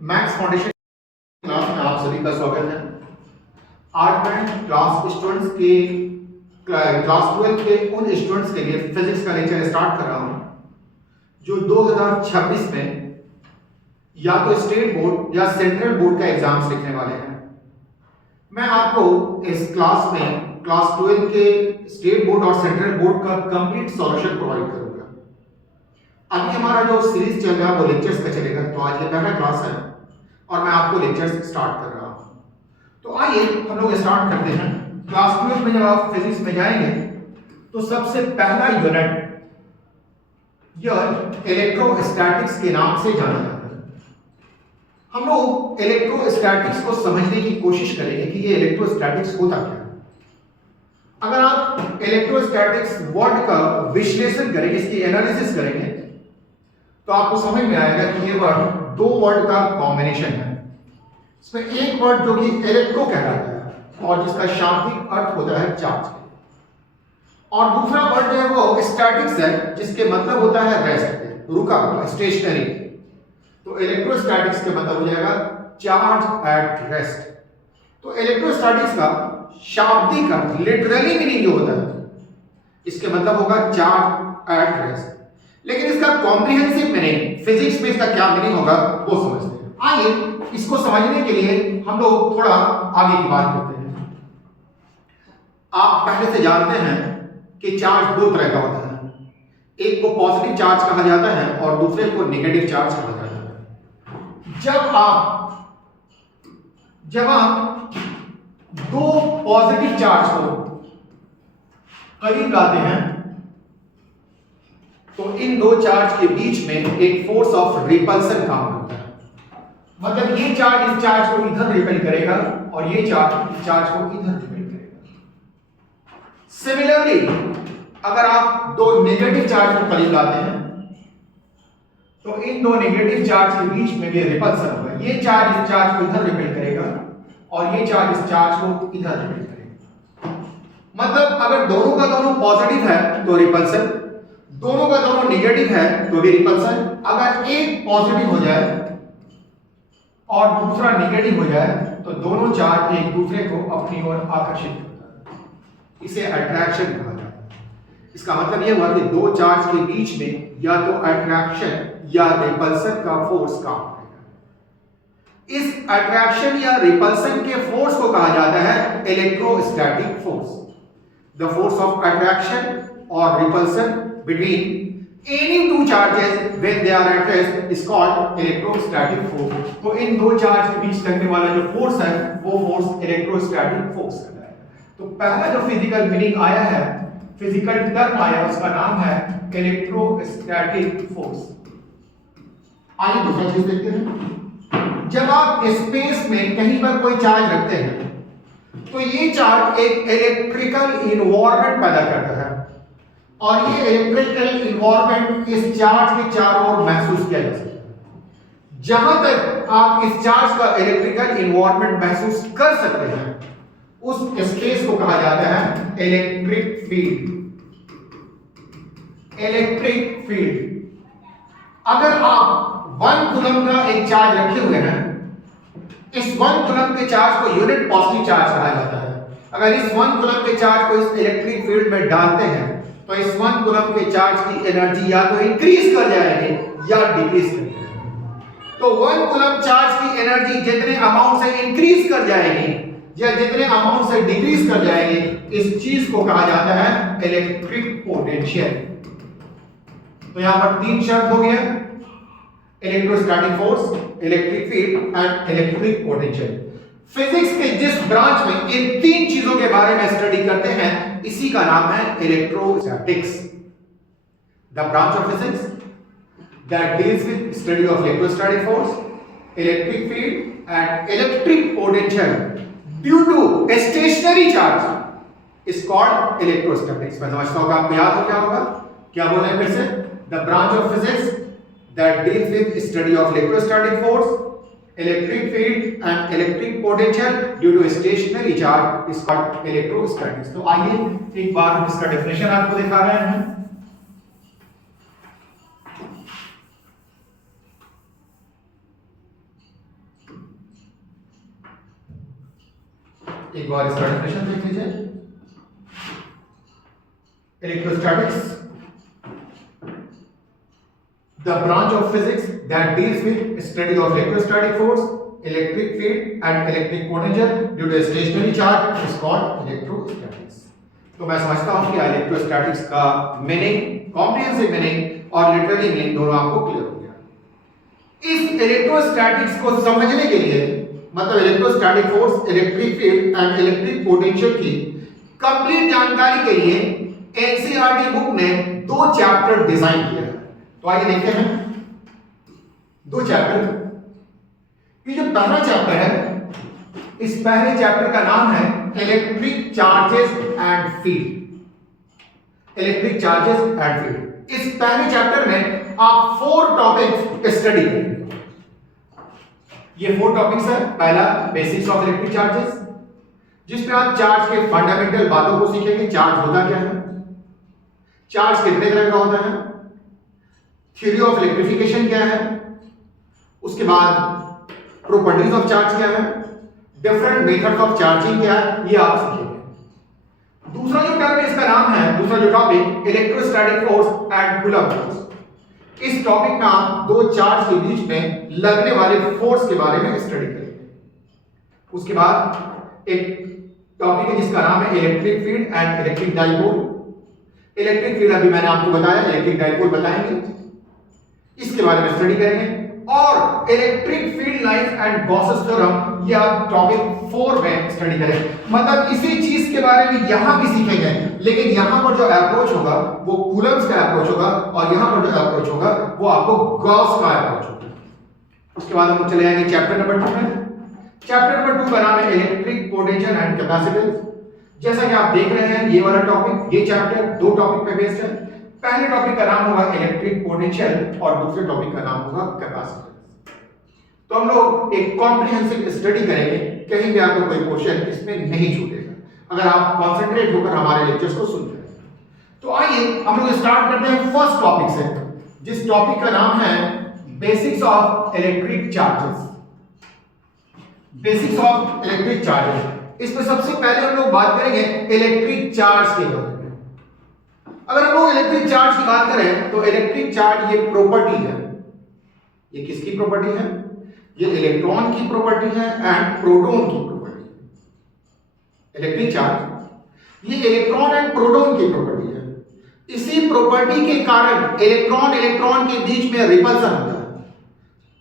Maths foundation class में आप सभी का स्वागत है। आज मैं क्लास स्टूडेंट्स के क्लास 12 के उन स्टूडेंट्स के लिए फिजिक्स का लेक्चर स्टार्ट कर रहा हूं जो 2026 में या तो स्टेट बोर्ड या सेंट्रल बोर्ड का एग्जाम्स लिखने वाले हैं। मैं आपको इस क्लास में क्लास 12 के स्टेट बोर्ड और सेंट्रल बोर्ड का कंप्लीट सॉल्यूशन प्रोवाइड करूंगा। अभी हमारा जो सीरीज चल रहा है वो लेक्चर्स का चलेगा, तो आज ये पहला क्लास है और मैं आपको लेक्चर्स स्टार्ट कर रहा हूं। तो आइए हम लोग स्टार्ट करते हैं। क्लास 12 में जब आप फिजिक्स में जाएंगे तो सबसे पहला यूनिट यह इलेक्ट्रोस्टैटिक्स के नाम से जाना जाता है। हम लोग इलेक्ट्रोस्टैटिक्स को समझने की कोशिश करेंगे कि ये इलेक्ट्रोस्टैटिक्स होता क्या है। अगर आप इलेक्ट्रोस्टैटिक्स वर्ड का विश्लेषण करेंगे, इसकी एनालिसिस करेंगे, तो आपको समझ में आएगा कि ये वर्ड दो वर्ड का कॉम्बिनेशन है। इसमें एक वर्ड जो कि इलेक्ट्रो कहलाता है और जिसका शाब्दिक अर्थ होता है चार्ज, और दूसरा वर्ड जो है वो स्टैटिक्स है जिसके मतलब होता है रेस्ट, रुका हुआ, स्टेशनरी। तो इलेक्ट्रोस्टैटिक्स के मतलब हो जाएगा चार्ज एट रेस्ट। तो इलेक्ट्रोस्टैटिक्स का शाब्दिक अर्थ, लिटरली मीनिंग जो होता है, इसके मतलब होगा चार्ज एट रेस्ट। लेकिन इसका कॉम्प्रिहेंसिव मीनिंग, फिजिक्स में इसका क्या मीनिंग होगा वो समझते हैं। आइए इसको समझने के लिए हम लोग थोड़ा आगे की बात करते हैं। आप पहले से जानते हैं कि चार्ज दो तरह का होता है, एक को पॉजिटिव चार्ज कहा जाता है और दूसरे को नेगेटिव चार्ज कहा जाता है। जब आप दो पॉजिटिव चार्ज को करीब लाते हैं तो इन दो चार्ज के बीच में एक फोर्स ऑफ रिपल्सन काम करता है। मतलब ये चार्ज इस चार्ज को इधर रिपेल करेगा और ये चार्ज इस चार्ज को इधर रिपेल करेगा। सिमिलरली अगर आप दो नेगेटिव चार्ज को करीब लाते हैं तो इन दो नेगेटिव चार्ज के बीच में भी रिपल्सन होगा। ये चार्ज इस चार्ज को इधर रिपेल करेगा और ये चार्ज इस चार्ज को इधर रिपेल करेगा। मतलब अगर दोनों का दोनों पॉजिटिव है तो रिपल्सन, दोनों का दोनों नेगेटिव है तो भी रिपल्सन। अगर एक पॉजिटिव हो जाए और दूसरा नेगेटिव हो जाए तो दोनों चार्ज एक दूसरे को अपनी ओर आकर्षित करता है। इसे अट्रैक्शन कहा जाता है। इसका मतलब यह हुआ कि दो चार्ज के बीच में या तो अट्रैक्शन या रिपल्सन का फोर्स काम करेगा। इस अट्रैक्शन या रिपल्सन के फोर्स को कहा जाता है electrostatic force. The force of attraction और repulsion between any two charges when they are at rest is called electrostatic force। तो इन दो चार्ज के बीच लगने वाला जो फोर्स है वो फोर्स इलेक्ट्रोस्टैटिक फोर्स कहलाता है। तो पहला जो फिजिकल मीनिंग आया है, फिजिकल टर्म आया, उसका नाम है इलेक्ट्रोस्टैटिक फोर्स। आइए दूसरा चीज देखते हैं। जब आप स्पेस में कहीं पर कोई चार्ज रखते हैं तो ये चार्ज एक इलेक्ट्रिकल इन्वायरमेंट पैदा करता है और ये इलेक्ट्रिकल इन्वायरमेंट इस चार्ज के चारों ओर महसूस किया जा सकता है। जहां तक आप इस चार्ज का इलेक्ट्रिकल इन्वायरमेंट महसूस कर सकते हैं उस स्पेस को कहा जाता है इलेक्ट्रिक फील्ड। Electric field. अगर आप 1 कूलम का एक चार्ज रखे हुए हैं, इस 1 कूलम के चार्ज को यूनिट पॉजिटिव चार्ज कहा जाता है। अगर इस 1 कूलम के चार्ज को इस इलेक्ट्रिक फील्ड में डालते हैं तो इस 1 कूलम के चार्ज की एनर्जी या तो इंक्रीज कर जाएगी या डिक्रीज कर जाएगी। तो 1 कूलम चार्ज की एनर्जी जितने अमाउंट से इंक्रीज कर जाएगी या जितने अमाउंट से डिक्रीज कर जाएगी, इस चीज को कहा जाता है इलेक्ट्रिक पोटेंशियल। तो यहां पर तीन शब्द हो गए, electrostatic force, electric field and electric potential. Physics के जिस ब्रांच में इन तीन चीजों के बारे में स्टडी करते हैं इसी का नाम है electrostatics. The branch of physics that deals with study of electrostatic force, electric field and electric potential due to stationary charge is called electrostatics. मैं समझता हूं कि आपको याद हो गया होगा। क्या बोल रहे हैं फिर से? The branch of physics that deals with study of electrostatic force, electric field and electric potential due to stationary charge is called electrostatics। तो आइए एक बार हम इसका डेफिनेशन आपको दिखा रहे हैं। एक बार इसका डेफिनेशन देख लीजिए। Electrostatics, the branch of physics that deals with study of electrostatic force, electric field and electric potential due to a stationary charge is called electrostatics। तो मैं समझता हूं कि इलेक्ट्रोस्टैटिक्स का मीनिंग, कॉम्प्रिहेंसिव मीनिंग और लिटरली मीनिंग दोनों आपको clear हो गया। इस इलेक्ट्रोस्टैटिक्स को समझने के लिए, मतलब electrostatic force, electric field and electric potential की कंप्लीट जानकारी के लिए एनसीईआरटी बुक ने 2 चैप्टर डिजाइन किया है। तो आइए देखते हैं 2 चैप्टर। ये जो पहला चैप्टर है, इस पहले चैप्टर का नाम है electric charges and field. Electric charges and field, इस पहले चैप्टर में आप 4 टॉपिक्स स्टडी करेंगे। ये 4 टॉपिक्स है। पहला बेसिक्स ऑफ इलेक्ट्रिक चार्जेस, जिसमें आप चार्ज के फंडामेंटल बातों को सीखेंगे। चार्ज होता क्या है, चार्ज कितने तरह का होता है, थ्योरी ऑफ इलेक्ट्रिफिकेशन क्या है, उसके बाद प्रॉपर्टीज ऑफ चार्ज क्या है, डिफरेंट मेथड्स ऑफ चार्जिंग क्या है, ये आप सीखेंगे। दूसरा जो टर्म इसका नाम है, दूसरा जो topic, electrostatic force and coulomb force. इस टॉपिक में आप 2 चार्ज के बीच में लगने वाले फोर्स के बारे में स्टडी करेंगे। उसके बाद एक टॉपिक है जिसका नाम है electric field and electric dipole. Electric field अभी मैंने आपको बताया, इलेक्ट्रिक डाइपोल बताएंगे, इसके बारे में स्टडी करेंगे। और electric field lines and Gauss's theorem, ये आप टॉपिक 4 में स्टडी करेंगे। मतलब इसी चीज के बारे में यहां भी सीखेंगे, लेकिन यहां पर जो अप्रोच होगा वो कूलम्ब्स का अप्रोच होगा, और यहां पर जो अप्रोच होगा वो आपको गॉस का अप्रोच होगा। उसके बाद हम चले जाएंगे चैप्टर नंबर 2 में। चैप्टर नंबर 2 का नाम है इलेक्ट्रिक पोटेंशियल एंड कैपेसिटेंस। जैसा कि आप देख रहे हैं, ये वाला टॉपिक, ये चैप्टर 2 टॉपिक पे बेस्ड है। पहले टॉपिक का नाम होगा इलेक्ट्रिक पोटेंशियल और दूसरे टॉपिक का नाम होगा कैपेसिटेंस। तो हम लोग एक कॉम्प्रिहेंसिव स्टडी करेंगे, कहीं भी आपको कोई क्वेश्चन इसमें नहीं छूटेगा अगर आप कंसंट्रेट होकर हमारे लेक्चर्स को सुन रहे हैं। तो आइए हम लोग स्टार्ट करते हैं फर्स्ट टॉपिक से, जिस टॉपिक का नाम है basics of electric charges. Basics of electric charges. इसमें सबसे पहले हम लोग बात करेंगे इलेक्ट्रिक चार्ज के बारे में। अगर हम लोग इलेक्ट्रिक चार्ज की बात करें तो इलेक्ट्रिक चार्ज ये प्रॉपर्टी है। ये किसकी प्रॉपर्टी है? ये इलेक्ट्रॉन की प्रॉपर्टी है एंड प्रोटॉन की प्रॉपर्टी है। इलेक्ट्रिक चार्ज ये इलेक्ट्रॉन एंड प्रोटॉन की प्रॉपर्टी है। इसी प्रॉपर्टी के कारण इलेक्ट्रॉन इलेक्ट्रॉन के बीच में रिपल्सन होता है,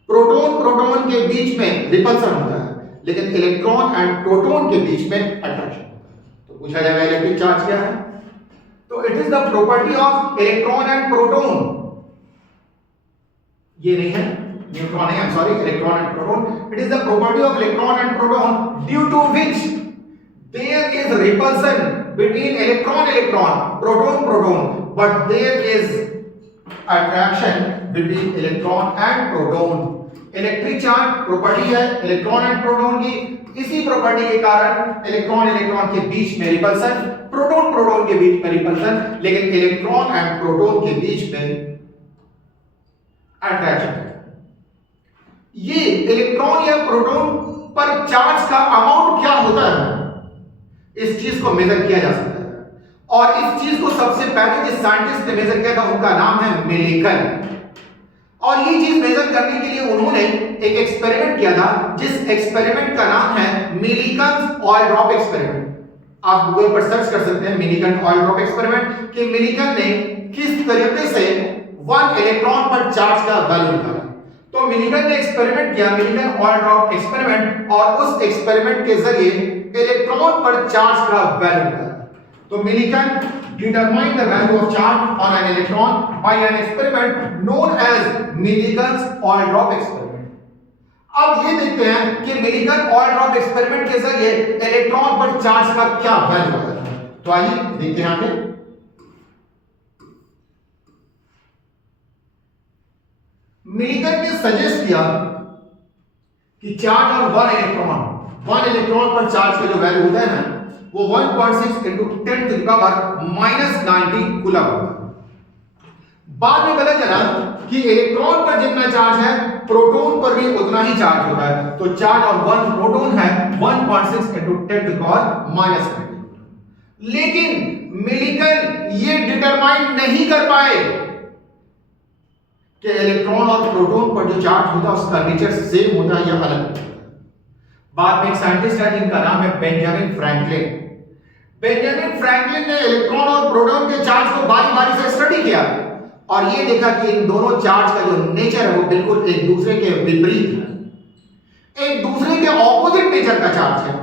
प्रोटॉन प्रोटॉन के बीच में रिपल्सन होता है, लेकिन इलेक्ट्रॉन एंड प्रोटॉन के बीच में अट्रैक्शन होता है। तो पूछा जाएगा इलेक्ट्रिक चार्ज क्या है? तो it is the property of electron and proton. ये नहीं है न्यूट्रॉन है, I am sorry, electron and proton. It is the property of electron and proton due to which there is repulsion between electron electron, proton proton, but there is attraction between electron and proton. Electric charge property है electron and proton की। इसी property के कारण electron electron के बीच में repulsion, proton proton के बीच में repulsion, लेकिन इलेक्ट्रॉन एंड प्रोटॉन के बीच में अट्रैक्शन है। ये इलेक्ट्रॉन या प्रोटॉन पर चार्ज का अमाउंट क्या होता है, इस चीज को मेजर किया जा सकता है। और इस चीज को सबसे पहले जिस साइंटिस्ट ने मेजर किया था उनका नाम है मिलिकन। और ये चीज मेजर करने के लिए उन्होंने एक एक्सपेरिमेंट किया था, जिस एक्सपेरिमेंट का नाम है मिलिकन ऑयल ड्रॉप एक्सपेरिमेंट। आप गूगल पर सर्च कर सकते हैं मिलिकन ऑयल ड्रॉप एक्सपेरिमेंट कि मिलिकन ने किस तरीके से 1 इलेक्ट्रॉन पर चार्ज का वैल्यू निकाला। तो मिलिकन ने एक्सपेरिमेंट किया, मिलिकन ऑयल ड्रॉप एक्सपेरिमेंट, और उस एक्सपेरिमेंट के जरिए इलेक्ट्रॉन पर चार्ज का वैल्यू निकाला। तो Millikan determine the value of charge on an electron by an experiment known as Millikan's oil drop experiment। अब ये देखते हैं कि मिलिकन ऑयल ड्रॉप एक्सपेरिमेंट के जरिए इलेक्ट्रॉन पर चार्ज का क्या वैल्यू आता है। तो आइए देखते हैं आगे। मिलिकन ने सजेस्ट किया कि चार्ज ऑन 1 इलेक्ट्रॉन पर चार्ज का जो वैल्यू होता है ना, वो 1.6 into 10 to the power -90 coulomb होता है। बाद में पता चला कि इलेक्ट्रॉन पर जितना चार्ज है प्रोटॉन पर भी उतना ही चार्ज होता है। तो चार्ज ऑफ वन प्रोटॉन है 1.6 into 10 to the power minus 20। लेकिन मिलिकन ये डिटरमाइन नहीं कर पाए कि इलेक्ट्रॉन और प्रोटॉन पर जो चार्ज होता है उसका नेचर सेम होता है या अलग होता है। बाद में एक साइंटिस्ट है जिनका नाम है बेंजामिन फ्रैंकलिन। बेंजामिन फ्रैंकलिन ने इलेक्ट्रॉन और प्रोटॉन के चार्ज को बारी-बारी से स्टडी किया और ये देखा कि इन दोनों चार्ज का जो नेचर है वो बिल्कुल एक दूसरे के विपरीत है, एक दूसरे के ऑपोजिट नेचर का चार्ज है।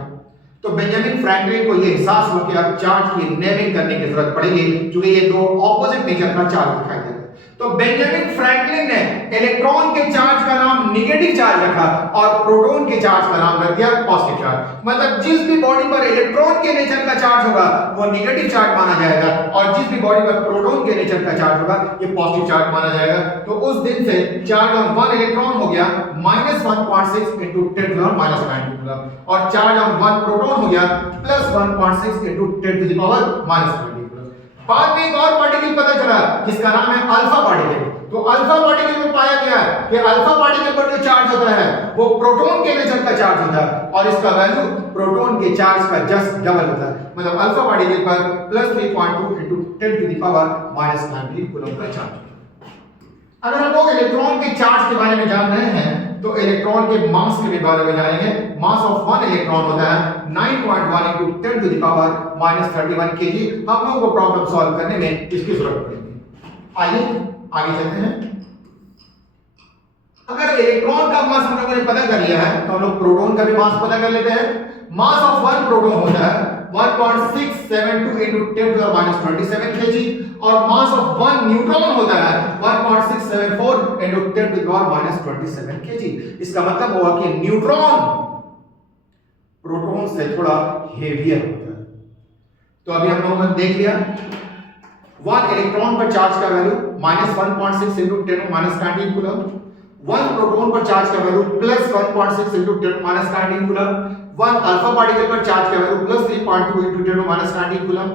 तो बेंजामिन फ्रैंकलिन को ये एहसास हुआ कि अब चार्ज की नेमिंग करने की जरूरत पड़ेगी क्योंकि ये दो ऑपोजिट नेचर का चार्ज दिखाई दे रहा है। तो बेंजामिन फ्रैंकलिन ने इलेक्ट्रॉन के चार्ज का नाम नेगेटिव चार्ज रखा और प्रोटॉन के चार्ज का नाम रख दिया पॉजिटिव चार्ज। मतलब जिस भी बॉडी पर इलेक्ट्रॉन के नेचर का चार्ज होगा वो नेगेटिव चार्ज माना जाएगा और जिस भी बॉडी पर प्रोटॉन के नेचर का चार्ज होगा ये पॉजिटिव चार्ज माना जाएगा। तो उस दिन से चार्ज ऑन वन इलेक्ट्रॉन हो गया -1.6 into 10 to the power -19 coulomb और चार्ज ऑन वन प्रोटॉन हो गया +1.6 into 10 to the power -20। बाद में एक और पार्टिकल पता चला जिसका नाम है अल्फा पार्टिकल। तो अल्फा पार्टिकल में पाया गया कि अल्फा पार्टिकल पर जो चार्ज होता है वो प्रोटॉन के नेचर का चार्ज होता है और इसका वैल्यू प्रोटॉन के चार्ज का जस्ट डबल होता है। मतलब अल्फा पार्टिकल पर +3.2 into 10 to the power -19 coulomb का चार्ज। अगर हम लोग इलेक्ट्रॉन के चार्ज के बारे में जान रहे हैं तो इलेक्ट्रॉन के मास के बारे में जानेंगे। मास ऑफ वन इलेक्ट्रॉन होता है 9.1 into 10 to the power -31 kg। हम लोगों को प्रॉब्लम सॉल्व करने में इसकी जरूरत पड़ेगी। आइए आगे चलते हैं। अगर इलेक्ट्रॉन का मास हम लोगों ने पता कर लिया है तो हम लोग प्रोटॉन का भी मास पता कर लेते हैं। मास ऑफ वन प्रोटॉन होता है 1.672 into 10 to the -27 kg और मास ऑफ वन न्यूट्रॉन होता है 1.674 into 10 to the power -27 kg। इसका मतलब हुआ कि न्यूट्रॉन प्रोटॉन से थोड़ा हेवियर होता है। तो अभी हम लोगों ने देख लिया वन इलेक्ट्रॉन पर चार्ज का value -1.6 into 10 to the -19 coulomb, one proton पर चार्ज का value +1.6 into 10 to the -19 coulomb, one alpha particle पर चार्ज का value +3.2 into 10 to the -19 coulomb,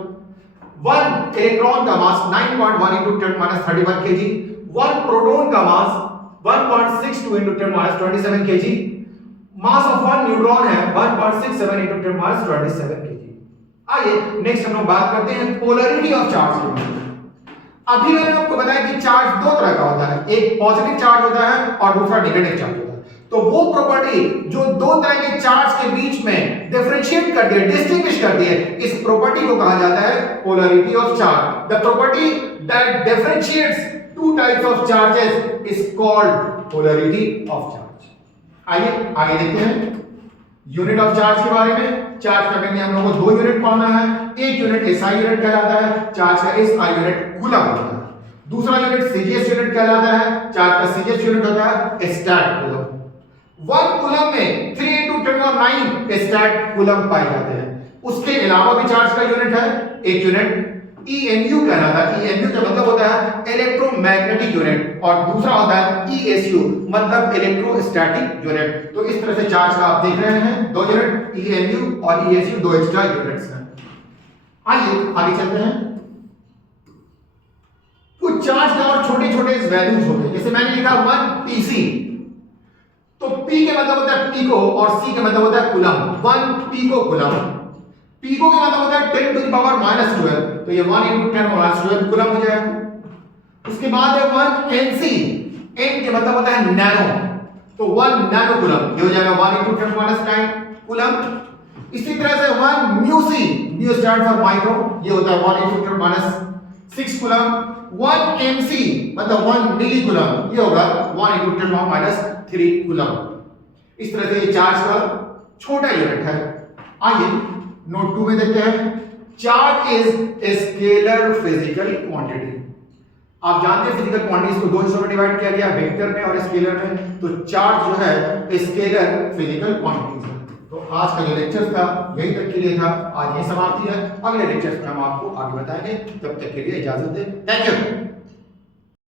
one electron का मास 9.1 into 10 to the -31 kg, one proton का मास 1.62 into 10 to the -27 kg, mass of one neutron है 1.67 into 10 to the -27 kg। आइए next हम लोग बात करते हैं पोलैरिटी ऑफ चार्ज के बारे में। अभी मैंने आपको बताया कि चार्ज दो तरह का होता है, एक पॉजिटिव चार्ज होता है और दूसरा नेगेटिव चार्ज होता है। तो वो प्रॉपर्टी जो दो तरह के चार्ज के बीच में डिफरेंशिएट करती है, डिस्टिंग्विश करती है, इस प्रॉपर्टी को कहा जाता है polarity of charge. The property that differentiates two types of charges is called polarity of charge. आइए आगे देखते हैं यूनिट ऑफ चार्ज के बारे में। चार्ज करने के लिए हम लोगों को दो यूनिट पढ़ना है। एक यूनिट एसआई यूनिट कहलाता है, चार्ज का एसआई यूनिट कूलम होता है। दूसरा यूनिट सीजीएस यूनिट कहलाता है, चार्ज का सीजीएस यूनिट होता है स्टैट कूलम। वन कूलम में 3 into 10 to the 9 stat coulomb पाए जाते हैं। उसके अलावा भी चार्ज का यूनिट है, एक यूनिट EMU कहलाता है। EMU का मतलब होता है इलेक्ट्रोमैग्नेटिक यूनिट और दूसरा होता है ESU मतलब इलेक्ट्रोस्टैटिक यूनिट। तो इस तरह से चार्ज का आप देख रहे हैं दो यूनिट EMU और ESU दो एक्स्ट्रा यूनिट्स हैं। आइए आगे चलते हैं। कुछ चार्ज के और छोटे-छोटे वैल्यूज होते हैं, जैसे मैंने लिखा 1 pc, तो P के मतलब होता है पिको और C के मतलब होता है कूलम। 1 पिको कूलम, पिको का मतलब होता है 10 to the power -12, तो ये 1 into 10 -12 कूलम हो जाएगा। उसके बाद है 1 nc, n के मतलब होता है नैनो, तो 1 नैनो कूलम ये हो जाएगा 1 into 10 -9 कूलम। इसी तरह से 1 μc, mu stand for micro, ये होता है 1 into 10 -6 कूलम। 1 mc मतलब 1 मिली कूलम, ये होगा 1 into 10 -3 कूलम। इस तरह से ये चार्ज का छोटा यूनिट है। आइए नोट 2 में देखते हैं charge is a scalar physical quantity. आप जानते हैं फिजिकल क्वांटिटीज को दो हिस्सों में डिवाइड किया गया, वेक्टर में और स्केलर में। तो चार्ज जो है स्केलर फिजिकल क्वांटिटीज है। तो आज का जो लेक्चर था यही तक के लिए था, आज ये समाप्ति है। अगले लेक्चर्स में हम आपको आगे बताएंगे, तब तक के लिए इजाजत दें। Thank you.